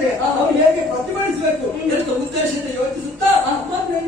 ಹೋದ್ರೆ ನಾವು ಹೇಗೆ ಪ್ರತಿಭಟಿಸಬೇಕು ಎಂತ ಉದ್ದೇಶದಿಂದ ಯೋಚಿಸುತ್ತಾ ಮತ್ತೆ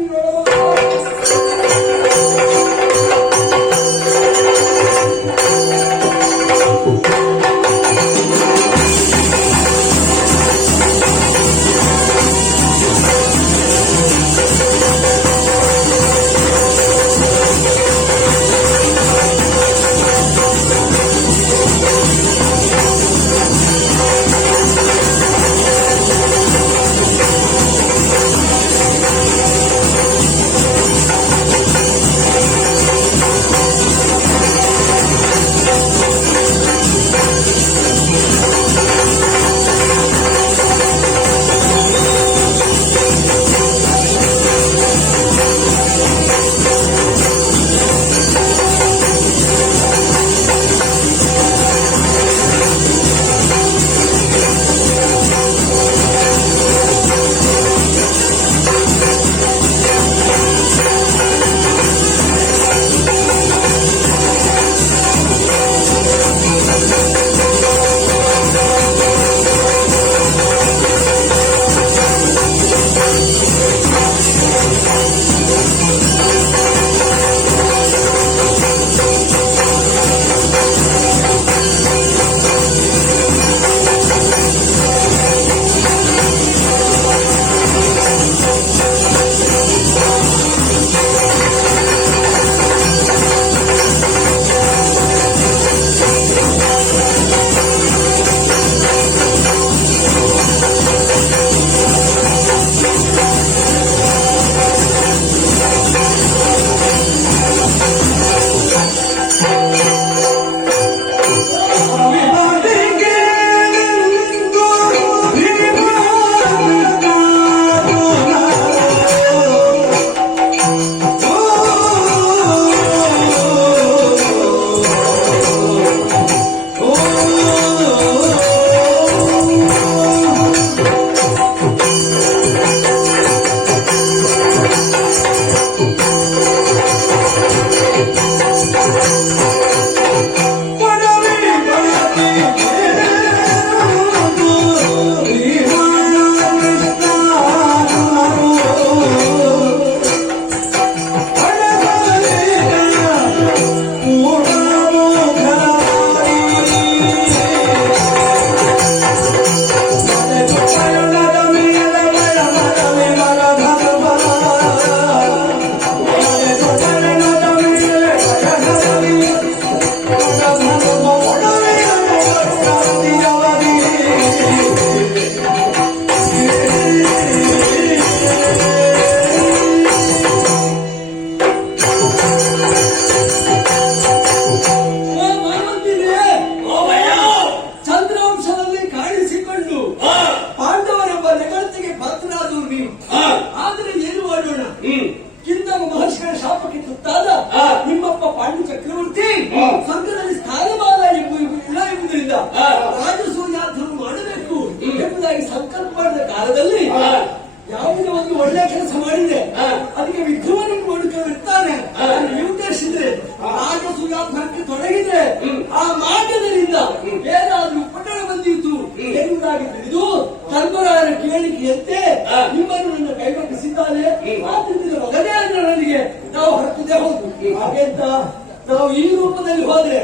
ನಾವು ಈ ರೂಪದಲ್ಲಿ ಹೋದ್ರೆ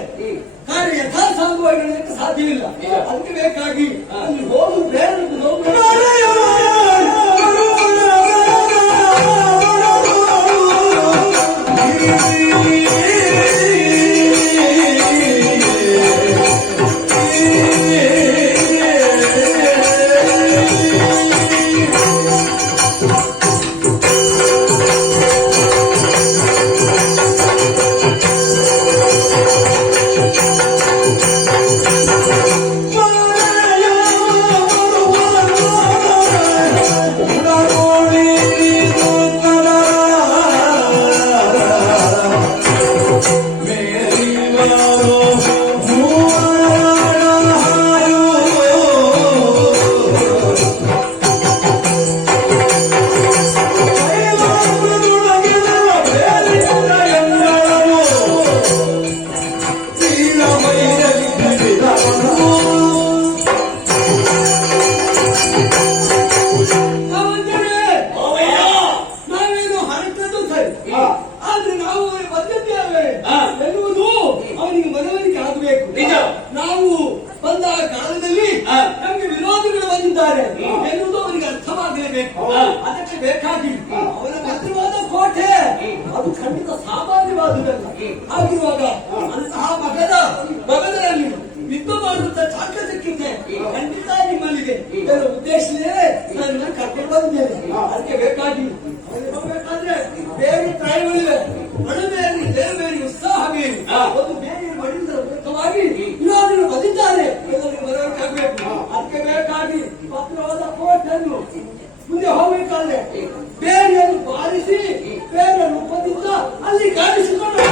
ಕಾರ್ಯ ಯಥಾಸಾಂಗವಾಗಿ ನಡೆಯಕ್ಕೆ ಸಾಧ್ಯವಿಲ್ಲ. ಅದಕ್ಕೆ ಬೇಕಾಗಿ ಅಲ್ಲಿ ಹೋಗಿ ಬೇರೆ ಬೇಕು. ಅದಕ್ಕೆ ಬೇಕಾಗಿ ಅವನ ಭದ್ರವಾದ ಕೋಟೆ ಅದು ಖಂಡಿತ ಸಾಮಾನ್ಯವಾದುದಲ್ಲ. ಹಾಗಿರುವಾಗ ಅಂತಹ ಮಗದಲ್ಲಿ ಯುದ್ಧ ಮಾಡುವಂತ ಚಾಕಚಕ್ಯತೆ ಖಂಡಿತ ನಿಮ್ಮಲ್ಲಿದೆ. ಇದರ ಉದ್ದೇಶವೇ ನಾನು ಕರ್ಕೊಂಡು ಬಂದಿದ್ದೇನೆ. ಅದಕ್ಕೆ ಬೇಕಾಗಿ ಹೋಗಬೇಕಾದ್ರೆ ಬೇರೆ ಪ್ರಾಯಗಳಿವೆ. ಮಣಬೇರಿ ದೇವಬೇರಿ ಉತ್ಸಾಹ ಬೇರಿ ಒಂದು ಬೇರೆ ಮಡಿದ ಮೂಲಕವಾಗಿ ಇನ್ನಾದರೂ ಬಂದಿದ್ದಾರೆ ಎಲ್ಲರಿಗೂ ಬರಬೇಕಾಗಬೇಕು. ಅದಕ್ಕೆ ಬೇಕಾಗಿ ಭದ್ರವಾದ ಕೋಟೆಯನ್ನು ಮುಂದೆ ಹೋಗಬೇಕಾದ್ರೆ ಬೇರೆಯನ್ನು ಬಾರಿಸಿ ಬೇರೆ ರೂಪದಿಂದ ಅಲ್ಲಿ ಕಾಣಿಸಿಕೊಂಡು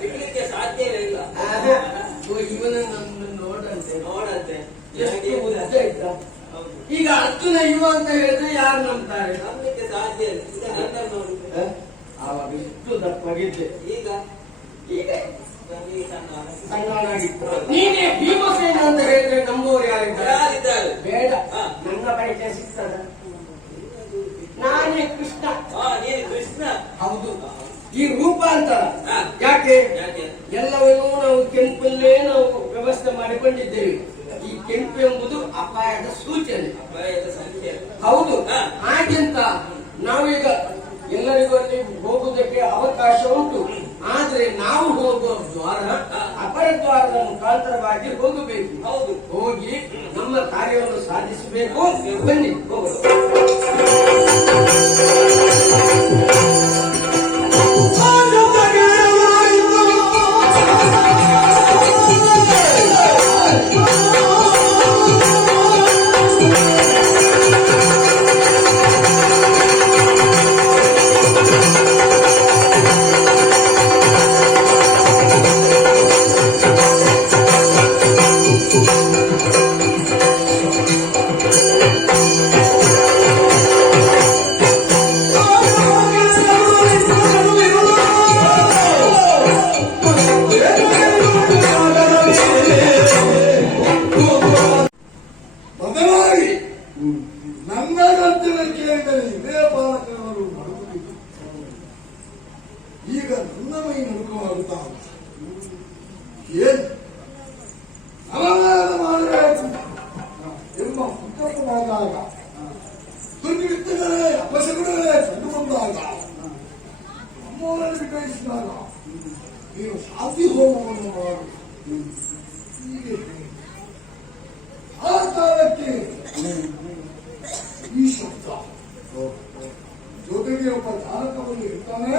ಸಿಗ್ಲಿಕ್ಕೆ ಸಾಧ್ಯವೇ ಇಲ್ಲ. ಇವನನ್ನು ನೋಡಂತೆ ಎಷ್ಟು ಉದ್ದ ಇದ್ದ. ಈಗ ಅರ್ಜುನ ಇವ ಅಂತ ಹೇಳಿದ್ರೆ ಯಾರು ನಂಬ್ತಾರೆ? ನಂಬಲಿಕ್ಕೆ ಸಾಧ್ಯ ಇಲ್ಲ. ಈಗ ನೋಡಿ ಆವಾಗ ಇಷ್ಟು ದಪ್ಪಗಿದ್ದೆ. ಈಗ ಈಗ ಸಣ್ಣನಾಗಿತ್ತು. ನೀನೇ ಭೀಮಸೇನ ಅಂತ ಹೇಳಿದ್ರೆ ನಂಬುವವರು ಯಾರಿದ್ದಾರೆ? ಬೇಡ, ನನ್ನ ಪರಿಚಯ ಸಿಗ್ತದ. ನಾನೇ ಕೃಷ್ಣ. ನೀನು ಕೃಷ್ಣ. ಹೌದು. ಈ ರೂಪಾಂತರ ಯಾಕೆ? ಎಲ್ಲವನ್ನೂ ನಾವು ಕೆಂಪಲ್ಲೇ ನಾವು ವ್ಯವಸ್ಥೆ ಮಾಡಿಕೊಂಡಿದ್ದೇವೆ. ಈ ಕೆಂಪು ಎಂಬುದು ಅಪಾಯದ ಸೂಚನೆ, ಅಪಾಯದ ಸಂಖ್ಯೆ. ಹೌದು. ಹಾಗೆಂತ ನಾವೀಗ ಎಲ್ಲರಿಗೂ ಅಲ್ಲಿ ಹೋಗುವುದಕ್ಕೆ ಅವಕಾಶ ಉಂಟು. ಆದ್ರೆ ನಾವು ಹೋಗುವ ದ್ವಾರ ಅಪರ ದ್ವಾರದ ಮುಖಾಂತರವಾಗಿ ಹೋಗಬೇಕು. ಹೌದು. ಹೋಗಿ ನಮ್ಮ ಕಾರ್ಯವನ್ನು ಸಾಧಿಸಬೇಕು. ಬನ್ನಿ ಹೋಗೋಣ. ಈಗ ನನ್ನ ಮೈ ನಡುಕವಾಗುತ್ತಾ ಏನು ಅಲಂಕಾರ ಮಾಡಬೇಕು ಎಂಬ ಸಂಕಲ್ಪವಾದಾಗ ದುರ್ನಿಮಿತ್ತಗಳೇ ಅಪಶಗುಣಗಳೇ ಕಂಡು ಬಂದಾಗ ನಮ್ಮವರನ್ನು ವಿಕಸಿಸಿದಾಗ ನೀನು ಶಾಂತಿ ಹೋಮವನ್ನು ಮಾಡು. ಹೀಗೆ ಆ ಕಾಲಕ್ಕೆ ಈ ಶಬ್ದ ಜೊತೆಗೆ ಒಬ್ಬ ಚಾಲಕವನ್ನು ಇರ್ತಾನೆ.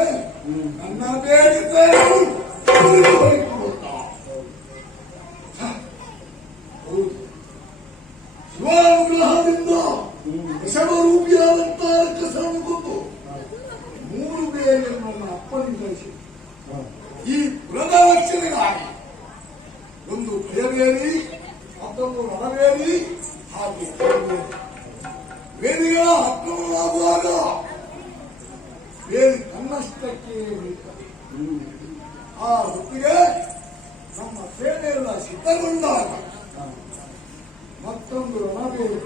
ನನ್ನ ಬೇಡಿದ್ದೇನೆ ಹೌದು, ಶಿವಾನುಗ್ರಹದಿಂದ ವೃಷಭರೂಪಿಯಾದಂತಹ ರಕ್ಕಸರನ್ನು ಕೊಂದು 3 ಬೇರೆಯನ್ನು ನನ್ನ ಅಪ್ಪನಿಂದ ಈ ಪುರದ ರಕ್ಷಣೆಗಾಗಿ ಒಂದು ಭಯಬೇರಿ, ಮತ್ತೊಂದು ರಣಬೇರಿ, ಹಾಗೆ ಬೇರಿಗಳ ಆಕ್ರಮಣವಾಗುವಾಗ ಬೇರೆ ತನ್ನಷ್ಟಕ್ಕೆ ನಿಲ್ತದೆ. ಆ ಹೊತ್ತಿಗೆ ನಮ್ಮ ಸೇನೆಯೆಲ್ಲ ಸಿದ್ಧಗೊಂಡಾಗ ಮತ್ತೊಂದು ರಣಬೇರಿ,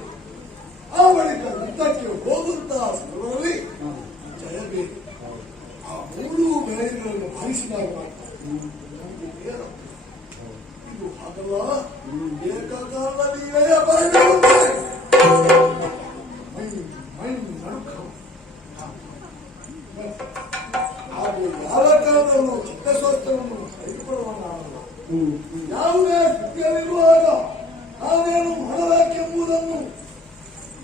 ಆ ಬಳಿಕ ಯುದ್ಧಕ್ಕೆ ಹೋಗುವಂತಹ ಸಂದರ್ಭದಲ್ಲಿ ಜಯಬೇರಿ. ಆ 3 ಬೇರೆಗಳನ್ನು ಭಾವಿಸಿದಾಗ ನಮಗೆ ಏನು ಇದು ಹಾಗಲ್ಲ. ಏಕಕಾಲದಲ್ಲಿ ಮೈ ನಡುಕ ಹಾಗೂ ಯಾವ ಕಾಲದಲ್ಲೂ ಚಿತ್ತಸ್ವಾಸ್ಥ್ಯವನ್ನು ಸಹಿಸಿಕೊಳ್ಳುವನಾಗಲ್ಲ. ಯಾವುದೇ ಸ್ಥಿತಿಯಲ್ಲಿರುವಾಗ ನಾವೇನು ಮಾಡಬೇಕೆಂಬುದನ್ನು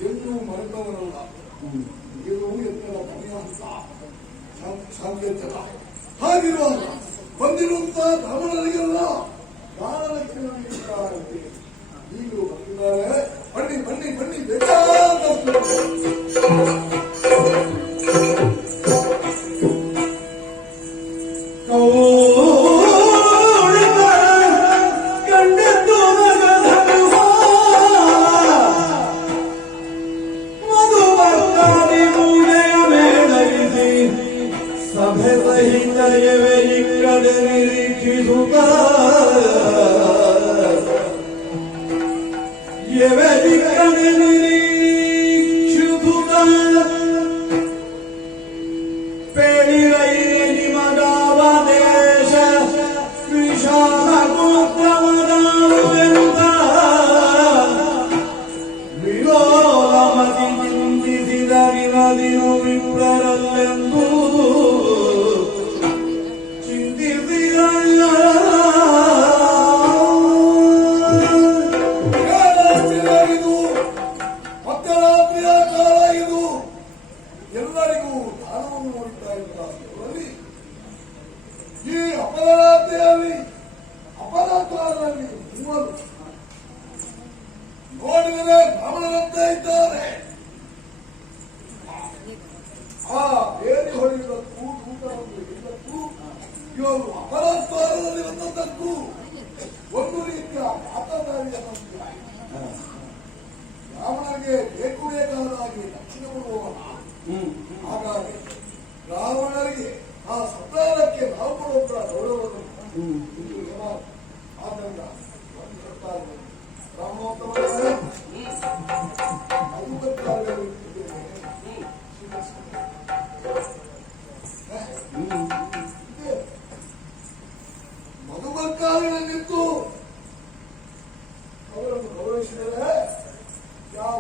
ಎಂದೂ ಮರೆತವರಲ್ಲ. ಇದು ಎತ್ತರ ಕೊನೆಯ ಹಂತ ಸಾಧ್ಯತೆಲ್ಲ. ಹಾಗಿರುವಾಗ ಬಂದಿರುವಂತಹ ಬ್ರಾಹ್ಮಣರಿಗೆಲ್ಲ ದಾನದಕ್ಷಿಣೆ ನೀಡುತ್ತಾ ಇದ್ದೇವೆ. ಈಗಲೂ ಬಂದಿದ್ದಾರೆ. ಬನ್ನಿ ಬನ್ನಿ ಬನ್ನಿ, ಬೇಕಾದಷ್ಟು ಸಹಿತ ಎವೆರಿಕ್ಕದೆ ನಿರೀಕ್ಷಿಸುತ್ತ ಎವೆರಿಕ್ಕದೆ ನಿರೀಕ್ಷಿಸುತ್ತ ಪೇಳಿರೈ ನಿಮಗಾವ ದೇಶ ವಿಶಾಲ ಗೋತ್ರವದಾಳುವೆನುತ ವಿಲೋಲಮತಿ ಚಿಂತಿಸಿದ ನಿಮದಿನು ವಿಪ್ರರಲ್ಲೆಂದು ಚಿಂತಿಸಿದ ಇದು ಮಧ್ಯರಾತ್ರಿಯ ಕಾಲ ಇದು ಎಲ್ಲರಿಗೂ ದಾನವನ್ನು ನೋಡ್ತಾ ಇದ್ದಾರೆ. ಈ ಅಪರಾತ್ರಿಯಲ್ಲಿ ಅಪರಾಧದಲ್ಲಿ ಮೂವರು ನೋಡಿದರೆ ಬ್ರಾಹ್ಮಣರಂತೆ ಇದ್ದಾರೆ. ಆ ಬೇರೆ ಹೊಡೆಯುವುದಕ್ಕೂ ಊಟಕ್ಕೂ ಇವರು ಅಪರಾಧದಲ್ಲಿ ಬಂದದ್ದಕ್ಕೂ ಒಂದು ರೀತಿಯ ಮಾತನಾಡಿಯನ್ನು ಬ್ರಾಹ್ಮಣರಿಗೆ ಬೇಕು ಬೇಕಾದಾಗಿ ದಕ್ಷಿಣ ಕೊಡುವವನ. ಹಾಗಾಗಿ ಬ್ರಾಹ್ಮಣರಿಗೆ ಆ ಸಂತಾನಕ್ಕೆ ನಾವು ಕೊಡುವಂತಹ ಗೌರವವನ್ನು ಆದ್ದರಿಂದ ಬ್ರಾಹ್ಮಣೋತ್ತಮರೇ ಮಧುಮಕ್ಕಾಲಿನಲ್ಲಿದ್ದು ಅವರನ್ನು ಗೌರವಿಸಿದರೆ ಯಾವ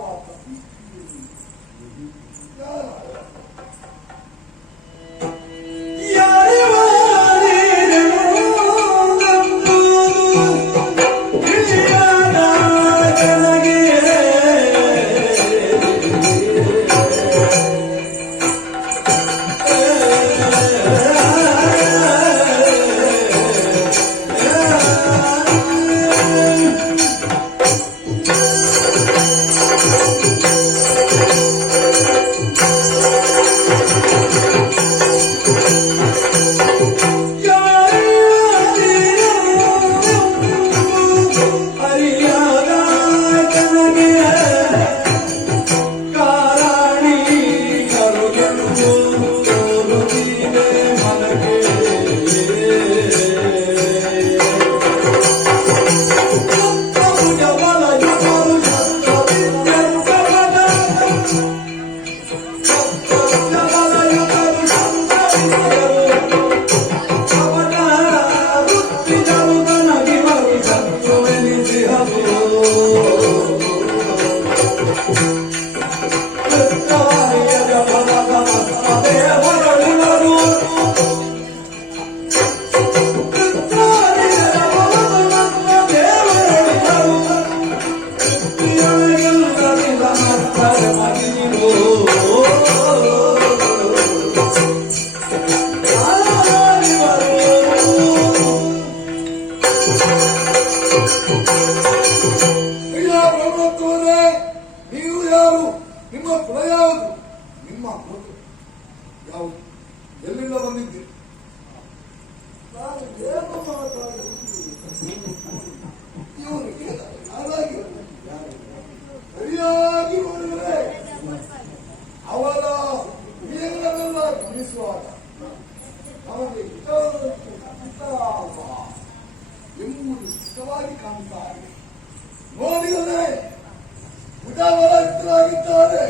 ನೀವು ಯಾರು? ನಿಮ್ಮ ಕುಲ ಯಾವುದು? ನಿಮ್ಮ ಕೂತು ಯಾವುದು? ಎಲ್ಲಿಂದ ಬಂದಿದ್ದೀರಿ? ನಾನು ಏನು ಇವನಿಗೆ ಯಾರಾಗಿ ಸರಿಯಾಗಿ ನೋಡಿದರೆ ಅವರ ಕ್ರಿಯೆಗಳನ್ನೆಲ್ಲ ಗಮನಿಸುವಾಗ ನಮಗೆ ಎಂಬುದು ಸ್ಪಷ್ಟವಾಗಿ ಕಾಣ್ತಾ ಇದೆ. ನೋಡಿದರೆ ಉದಾವರಾಗಿದ್ದಾರೆ.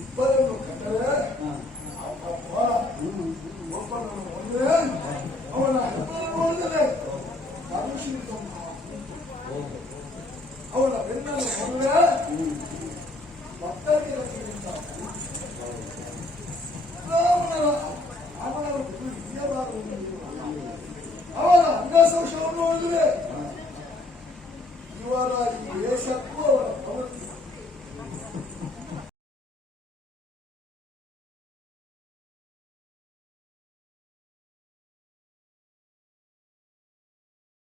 ಇಬ್ಬರನ್ನು ಕಂಡರೆ ಒಬ್ಬನನ್ನು ನೋಡಿದರೆ ಅವನ ಹೆಬ್ಬನ್ನು ನೋಡಿದರೆ ಅವನ ಬೆನ್ನನ್ನು ನೋಡಿದರೆ ಭಕ್ತರಿಗೆ ಅವರ ಅಂಗಸಂಶವನ್ನು ನೋಡಿದರೆ ಇವರ ಈ ವೇಷಕ್ಕೂ ಅವರ ಪ್ರವೃತ್ತಿ